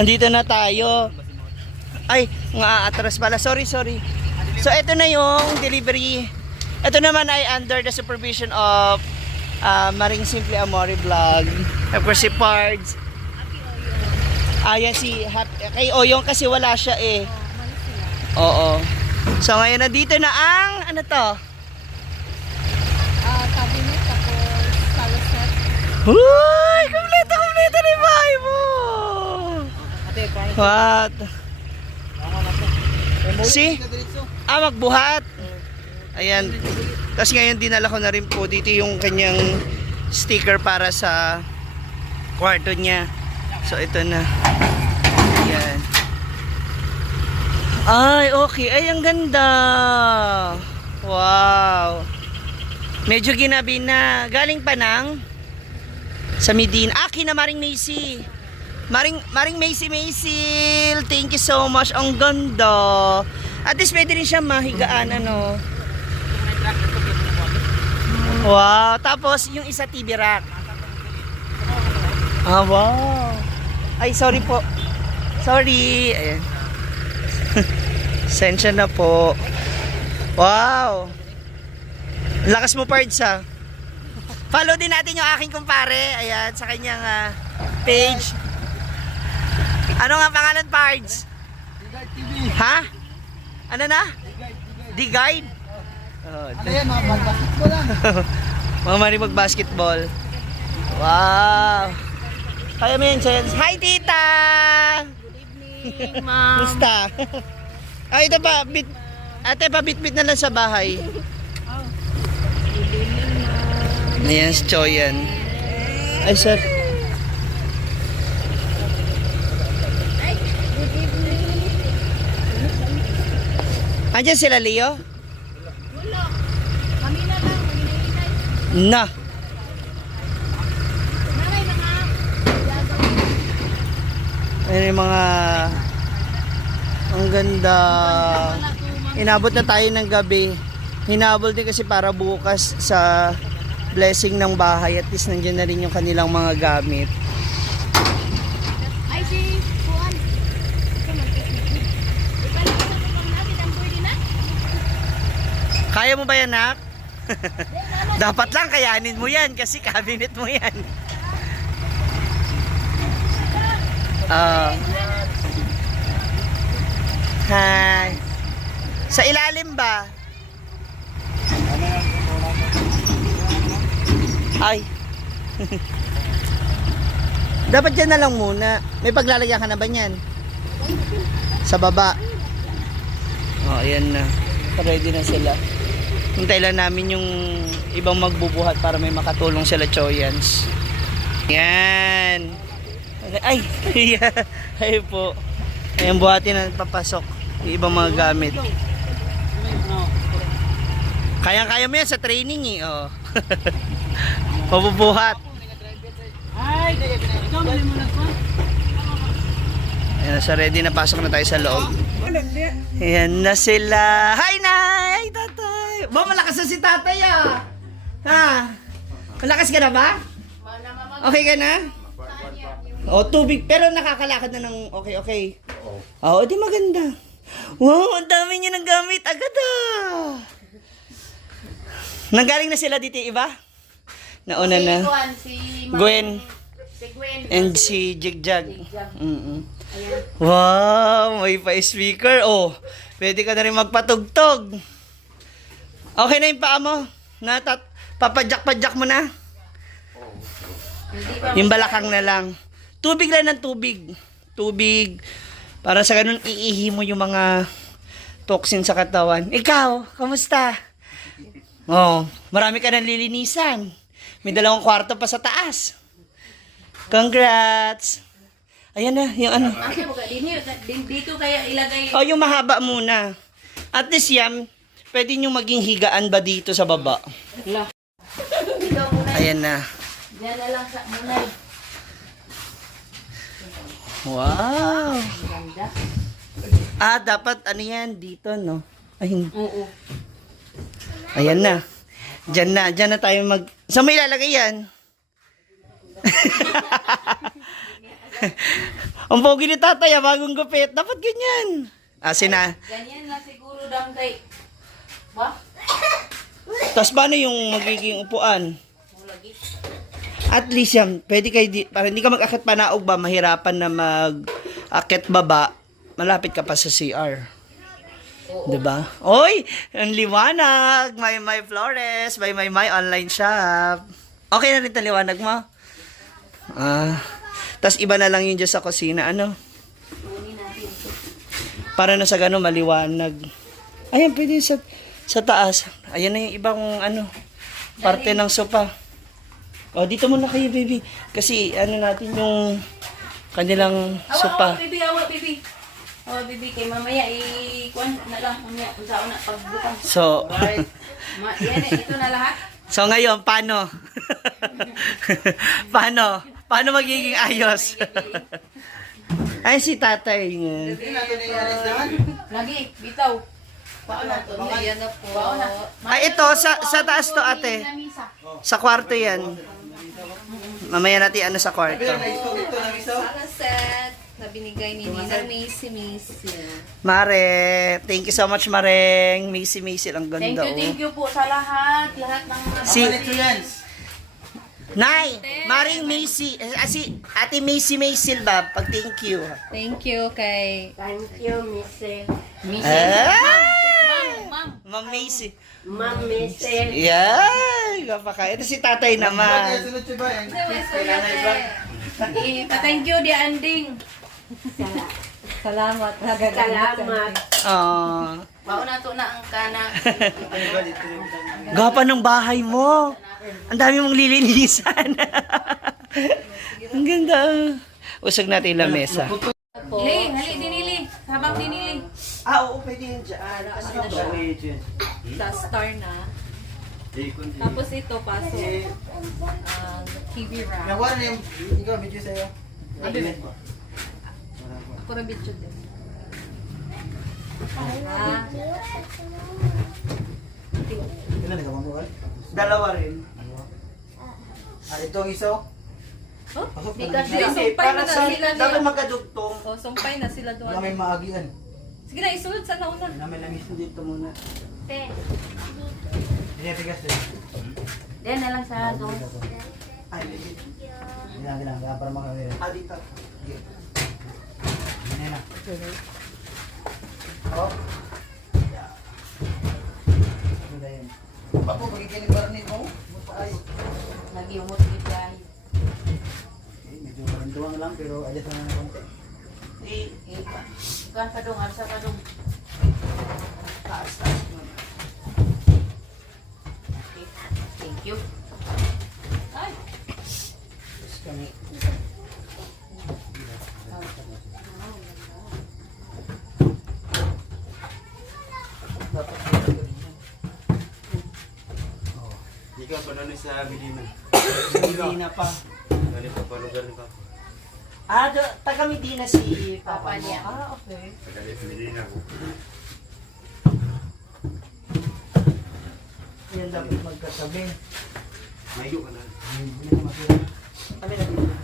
Andito na tayo. Ay, nga atras pala. Sorry. So, ito na yung delivery. Ito naman ay under the supervision of Maring Simple Amore Vlog. Of course, si Pards. Ayan si kay Oyong kasi wala siya eh. Oo. So, ngayon na dito na ang, ano to? Cabinet, tapos closet. Uy! Kompleto na yung bahay mo! What? Si? Magbuhat. Ayan. Tapos ngayon dinala ko na rin po dito yung kanyang sticker para sa kwarto niya. So ito na. Ayan. Ay, okay. Ay, ang ganda. Wow. Medyo ginabi na. Galing pa ng sa Medina. Akin na Maring Macy. Maring Macy. Thank you so much. Ang ganda. At least pwede rin siya mahigaan, ano. Wow. Tapos yung isa TV rack. Wow. Ay, sorry po. Sorry. Ayan. Sensya na po. Wow. Lakas mo, Pards, ha. Follow din natin yung aking kumpare. Ayan, sa kanyang page. Ano nga pangalan, Pards? D-Guide TV. Ha? Ano na? D-Guide? Ano yan, mga basketball lang. Mga maring mag-basketball. Wow. Kaya mo yan, Chance. Hi, tita! Good evening, ma'am. Musta? Ay, ito pa. Ate, pa-bit-bit na lang sa bahay. Ayan, si Choyan. Ay, sir. Good evening. Andiyan sila, Leo? Wala. Kami na lang. Mag-inainay. Na. Maray na nga. Ayan yung mga... Ang ganda. Inabot na tayo ng gabi. Hinabol din kasi para bukas sa blessing ng bahay. At least nandiyan na rin yung kanilang mga gamit. Ay, si Juan. Ibalik sa tukang natin ang pwede na. Kaya mo ba yan, Nak? Dapat lang kayanin mo yan kasi cabinet mo yan. Hi. Sa ilalim ba? Ay. Dapat dyan na lang muna. May paglalagyan ka na ba niyan? Sa baba. Oh, ayan na. Ready na sila. Hintay lang namin yung ibang magbubuhat para may makatulong sila Choyans. Yan. Ay. Ay po. Ayan, buhatin na papasok. Yung ibang mga gamit. Kaya mo yan sa training eh. Oh. Mabubuhat. Ayan, so ready na, pasok na tayo sa loob. Ayan na sila. Hi, Nay! Hi, Tatay! Ba, malakas na si Tatay ah! Ha? Malakas ka na ba? Okay ka na? Oh, tubig. Pero nakakalakad na ng okay. Oo, di maganda. Wow, ang dami niya ng gamit. Agad ah! Nanggaling na sila dito, iba? Nauna na. Gwen. Si Gwen. And si Jigjag. Wow, may pa-speaker. Oh, pwede ka na rin magpatugtog. Okay na yung paa mo? Papadyak-padyak mo na? Yung balakang na lang. Tubig lang ng tubig. Tubig. Para sa ganun, iihi mo yung mga toxin sa katawan. Ikaw, kamusta? Oh, marami ka nang lilinisan. May 2 kwarto pa sa taas. Congrats! Ayan na, yung ano. Dito kaya ilagay. Oh, yung mahaba muna. At least yan, pwede nyo maging higaan ba dito sa baba? Ayan na. Diyan na lang sa munay. Wow! Dapat ano yan, dito, no? Ay, Oo. ayan na. Diyan na tayo mag... Saan mo ilalagay yan? Ang pogi ni tatay, bagong gupit. Dapat ganyan. Sina. Ganyan lang siguro dam kay. Ba? Tapos paano yung magiging upuan? Mo lagi. At least yan, pwede kayo, para hindi ka mag-akit panaog ba, mahirapan na mag-akit baba, malapit ka pa sa CR. Diba? Oy! Ang liwanag! May Flores, may online shop. Okay na rin ang liwanag mo? Tapos iba na lang yung dyan sa kusina, ano? Kunin natin ito. Para na sa gano'n maliwanag. Ayan, pwede sa taas. Ayan na yung ibang, parte ng sopa. O, dito muna kayo, baby. Kasi, natin yung kanilang sopa. Awa, baby. Awa, baby. Kay mamaya, kuwan na lang. Mamaya, kung saan na pagbutang. So, Yan, ito na lahat. so ngayon, paano? Paano magiging ayos? Ay, si tatay nga. Hindi natin i-alis naman. Lagi, bitaw. Pao na to. Ayan na po. Pao na. Ay, ito, sa taas to, ate. Sa kwarto yan. Mamaya natin sa kwarto. Naisog ito na miso. Para set na binigay ni Nina Macy. Mare, thank you so much, Mareng. Macy, ang ganda. Thank you po sa lahat. Lahat ng mga Si Congratulations. Nay, Maring Macy, si Ate Macy ba? Pag thank you. Thank you kay Thank you, Michelle. Ma'am. Ma'am Macy. Ma'am Michelle. Yan, kapaka. Ito si tatay naman. Sunod siya ba yan? Thank you, di Anding. Salamat. Salamat. Pao na to na ang kana. Gapa ng bahay mo. Ang dami mong lilinisan. Ang ganda. Usog natin yung lamesa. Hali, dinili. Habang dinili. Oo, pwede yun dyan. Sa star na. Tapos ito pasok. TV rack. Nakuha na yung ikaw, video sa'yo. Pura bitcho din. Ilan na mo ba? Dalawa rin. Ito ang iso. Oh? Pasok Di na kasi lang. sumpay Para na sa sila dapat niya. magkadugtong. Oh, sumpay na sila Wala doon. may maagian. Sige na, isulod sa nauna. Namin lang iso. Dito muna. Hindi tigas din. Diyan na lang sa doon. Ay, legit. Ginagalang, para makawin. Dito. Hindi na. Oh. Ano yun? Papo, magigiling barnit mo? Ay. Lagi umot ni Jai. Medyo maranduang lang, pero ayos na ng konti. Kan kadung, arsa kadung. Taas. Okay. Thank you. Ay, Tapos kami. Dapat dito rin yan. Di ka pa nanin sa Medina. Hindi na pa. Nani pa pa lugar ni Papa. Taga Medina si Papa Papa mo. niya. Okay. Tagali sa Medina ko. Yan dapat magkatabi. Mayo ka na. Hindi na masira. Kami na dito.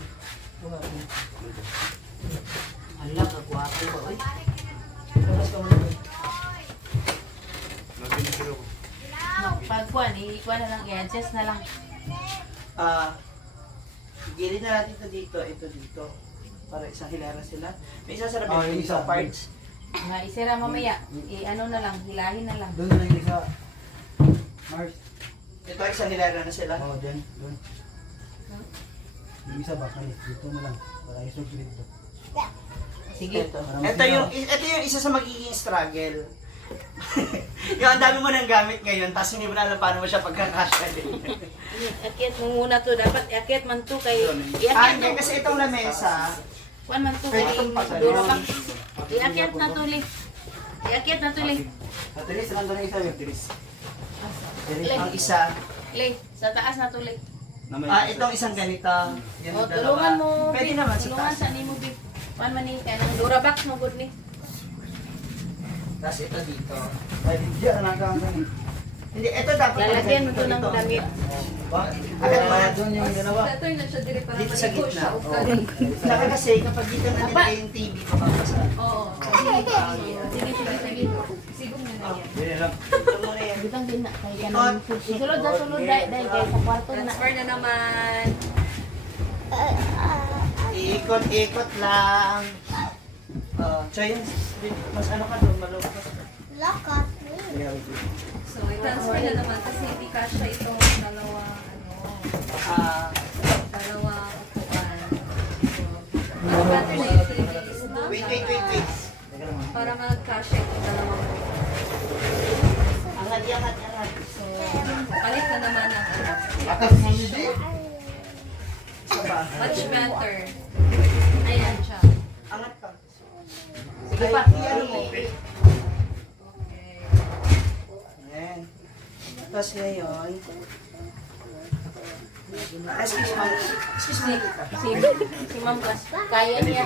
Ala, kagwapo ba? Uy. Tapos ka muna. Mabilis ko. No, pagkuan, ikuan na lang, i-adjust na lang. Gilid na natin ito dito. Ito dito. Para isang hilera sila. May isa sa Oh, yung rabin isa. sa parts. Nga, isira mamaya. I-ano na lang, hilahin na lang. Doon na lang yung isa. Mars. Ito isang hilera na sila. Oo, dyan. Doon. Yung isa ba? Ay, dito na lang. Para isog dito. Sige. Ito yung isa sa magiging struggle. Yung ang dami mo nang gamit ngayon, tapos hindi mo na alam paano mo siya pagkakasya din. Akyat mo muna to. Dapat akyat man to kay... Hindi, kasi itong lamesa, Kuan man to pwede kay... itong Duro ka. pagkakasya. I-akyat na to, li. I-akyat na to, li. Tiris, nandun na isa yun. Tiris. Ang isa. Li, sa taas na to, li. Itong isang ganito. Yan O, ang tulungan dalawa. mo. Pwede Bi. naman sa Tulungan taas. sa ni mo, bi. Kuan man ni, kanang Durabox mo, good ni. Tapos ito dito. Ay, diyan na lang ka. Hindi, ito dapat. Lalagyan mo to ng damit. Agad mo na. Doon yung dalawa. Setter na siya dire para Dito sa maligo gitna. siya. Oh. Okay. Saka kasi kapag dito na nilagay yung TV, papapasa. Oo. Sige, sige. Sigong na na yan. Yan lang. Ito muna yan. Butang din na. Kaya ka Ikot. namin food. Sulod na sulod dahil kayo sa kwarto na. Transfer na naman. Ikot-ikot lang. Chayan, mas ano ka doon, malawak ka. So, i-transfer na naman kasi hindi kasha itong dalawang dalawang upuan. So, mas better na yung series na Wait. para mag-kasha itong dalawang upuan. Angat. So, palit na naman ang Atas mo niyo di. Sa ba? much better. Ayan siya. Angat ka. Sige pa. Ano mo? Okay. Ayan. Tapos ngayon, excuse me. Si Ma'am Kas. Kaya niya.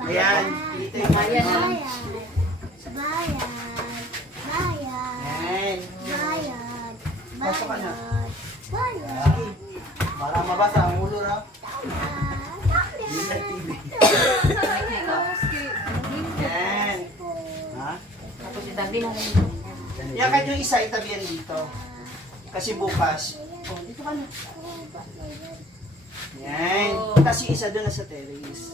Ayan, dito yung Kaya na lang. Ayan. Pasok ka na. Para mabasa ang ulo na. Ayan. Ha? Tapos itabi na lang. Yakan yung isa, itabihan dito. Kasi bukas, dito ka na. Ayan. Tapos yung isa doon na sa terrace.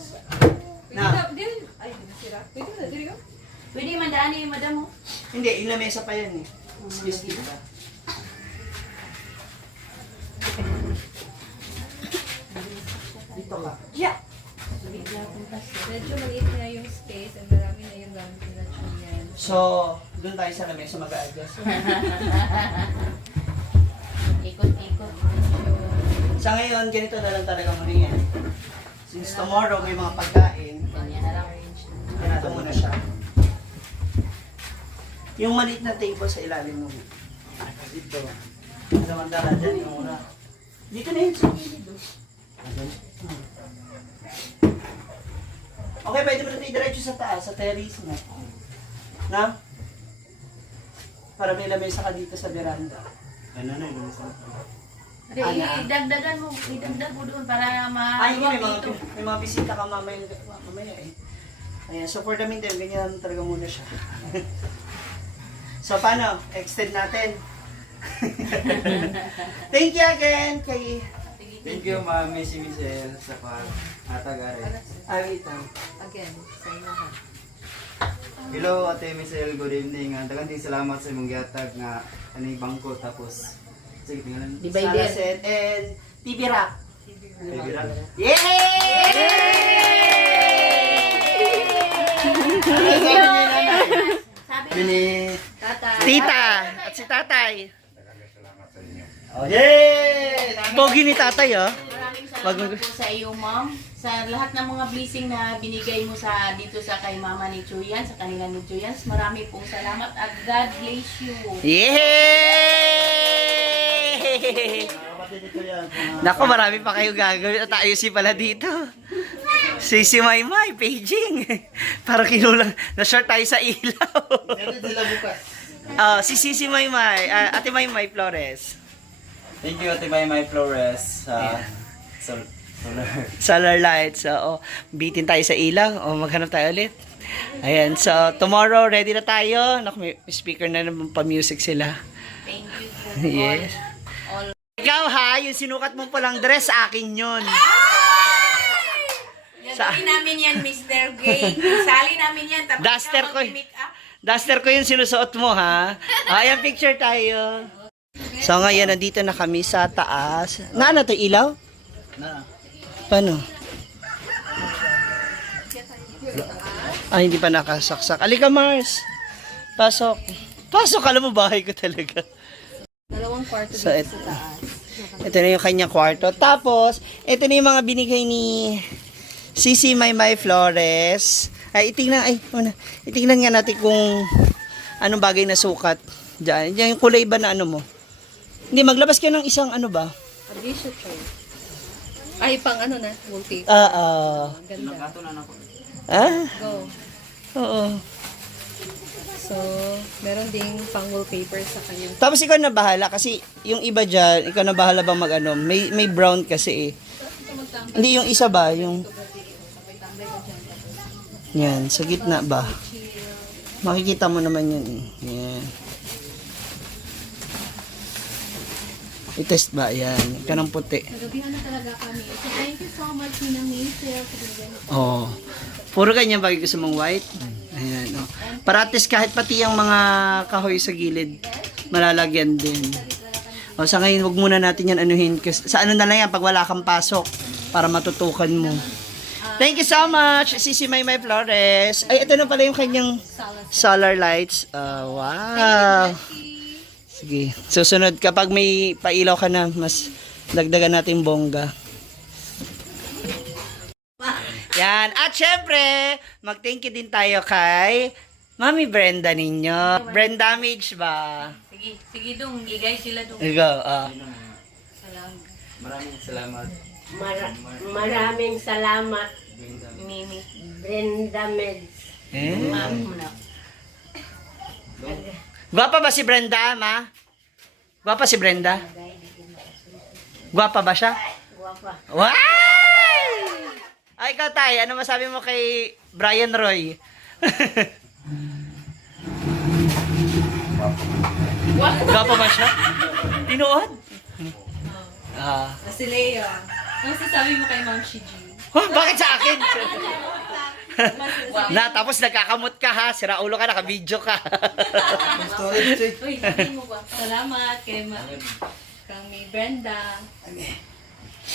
Na. Ay, nasira. Pwede na, dire ka? Pwede mandaan ni madam mo. Hindi, yung lamesa pa yan eh. Excuse me. Dito ka. Yeah. Medyo maliit na yung space and marami na yung gamit nila Julian. So, doon tayo sa lamesa mag-a-adjust. Ikot-ikot. Sa ngayon, ganito na lang talaga muna yan. Since tomorrow may mga pagkain, Ganyan na lang. ganito muna siya. Yung maliit na table sa ilalim mo. Dito. Samantala dyan yung una. Dito na yun sa gilid. Okay, pwede mo na tayo diretso sa taas, sa terrace mo. Na? Para may lamesa ka dito sa veranda. Ano na yun? Idagdagan mo. Idagdag mo doon para Ay, may ma-luwag mga, dito. may mga bisita ka mamaya eh. Ayan, so for the meantime, ganyan talaga muna siya. So paano? Extend natin. Thank you again kay... Thank you, Ma'am Missy Michelle, sa pag-atagare. wait lang. Again, sa inahan. Hello, Ate Michelle. Good evening. Daghang salamat sa imong gihatag nga ani bangko tapos sige tingnan. Divider. Salaset and TV Rock. Baby Rat. Sabi Bini. Tatay. Tita at si Tatay. Oh, yay! Pogi ni Tatay oh. maraming salamat po sa iyo, ma'am. Sa lahat ng mga blessing na binigay mo sa dito sa kay mama ni Chuyan, sa kanila ni Chuyans. Marami pong salamat at God bless you. Yay! Kapatid ito yan. Nako, marami pa kayo gagawin at ayusin pala dito. Si Maymay, paging. Parang kinulang, na-short tayo sa ilaw. Ganito sila bukas. Si Maymay, Ate Maymay Flores. Thank you, Ate May Flores. Solar lights. So, bitin tayo sa ilaw. O, maghanap tayo ulit. Ayan, so tomorrow ready na tayo. Naku, may speaker na naman pa-music sila. Thank you po. Yes. All. Ikaw ha, yung sinukat mong pulang dress, akin yun. Gagawin namin yan, Mr. Gay. Sali namin yan. Tapos Duster ka ko. mag-make up. Duster ko yung sinusuot mo ha. Ayan, picture tayo. So ngayon, nandito na kami sa taas. Na ano to, ilaw? Na. Paano? Ay, hindi pa nakasaksak. Alika, Mars. Pasok. Pasok, alam mo, bahay ko talaga. Dalawang kwarto So, dito sa taas. ito na yung kanyang kwarto. Tapos, ito na yung mga binigay ni Sisi Maymay Flores. Ay, itingnan nga natin kung anong bagay na sukat dyan. Yung kulay ba na ano mo? Hindi, maglabas ka ng isang ano ba? Addition tray. Ay, pang ano na, wallpaper. Ah, Ganda. Nakato na ako. ah, Go. oo. So, meron ding pang wallpaper sa kanyang Tapos ikaw na bahala kasi yung iba dyan, ikaw na bahala bang mag-ano, may brown kasi eh. Hindi yung isa ba, yung yan, sa gitna ba? Makikita mo naman yun eh. Yan. I-test ba? Yan. Kanang puti. Nagabihan na talaga kami. So, thank you so much, Ninang Maisel. Oh. Puro ganyan bagay gusto mong white. Ayan, oh. Paratis kahit pati yung mga kahoy sa gilid, malalagyan din. O sa ngayon, wag muna natin yan anuhin. Kasi, sa ano na lang yan, pag wala kang pasok, para matutukan mo. Thank you so much, Sisi Maymay Flores. Ay, ito na pala yung kanyang solar lights. Wow. Sige, susunod kapag may pailaw ka na, mas dagdagan natin bongga. Yan. At syempre, mag-thank you din tayo kay Mami Brenda ninyo. Brand damage ba? Sige, sige dong, igay sila dong. Ikaw, Maraming salamat. Maraming salamat, Mimi. Brenda Meds. Mami mo na. Gwapa ba si Brenda, ma? Gwapa si Brenda? Gwapa ba siya? Guwapa. Wow! Ay, ikaw tay, ano masabi mo kay Brian Roy? Gwapa ba siya? Tinuod? Si Lea. Ano sasabi mo kay Ma'am Shiji? Huh, bakit sa akin? Na, tapos nagkakamot ka ha, sira ulo ka, naka-video ka. Uy, sabi mo ba? Salamat kay kami Brenda.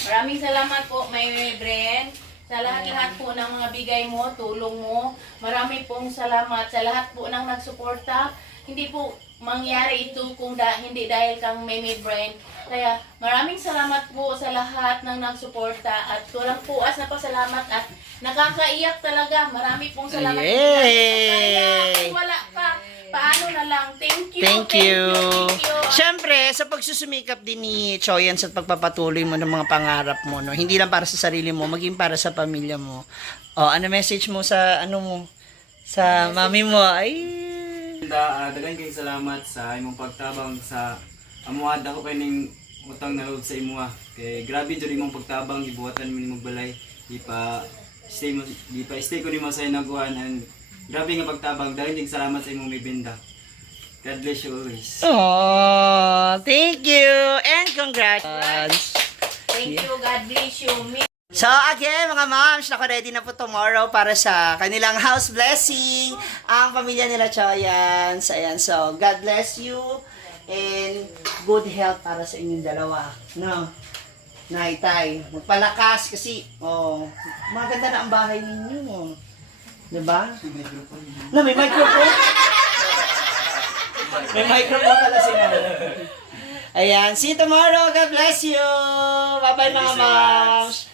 Maraming salamat po, May Bren. Sa lahat-lahat po ng mga bigay mo, tulong mo. Marami pong salamat sa lahat po ng nagsuporta. Hindi po mangyari ito kung hindi dahil kang May Bren. Kaya maraming salamat po sa lahat ng nagsuporta at walang puas na pasalamat at nakakaiyak talaga. Marami pong salamat. Yay! Kaya kung wala pa, paano na lang. Thank you. Thank you. Thank you. Siyempre, sa pagsusumikap din ni Choyan sa pagpapatuloy mo ng mga pangarap mo, no? Hindi lang para sa sarili mo, maging para sa pamilya mo. Oh, ano message mo sa ano mo? Sa mami mo? Ay. Dagan kayong salamat sa imong pagtabang sa amuad ako kay ning utang na loob sa imuha. Kay grabe jud imong pagtabang gibuhatan mo nimong balay. Di pa stay ko nimo sa inaguhan and grabe nga pagtabang. Dagan kayong salamat sa imong mibenda. God bless you always. Oh, thank you and congrats. Thank you. God bless you. So again mga moms, naka-ready na po tomorrow para sa kanilang house blessing ang pamilya nila Choyans. Ayan, so God bless you and good health para sa inyong dalawa. No? Naitay, magpalakas kasi maganda na ang bahay ninyo. Diba? Na may microphone. May microphone pala sila. Ayan, see you tomorrow. God bless you. Bye-bye mga moms.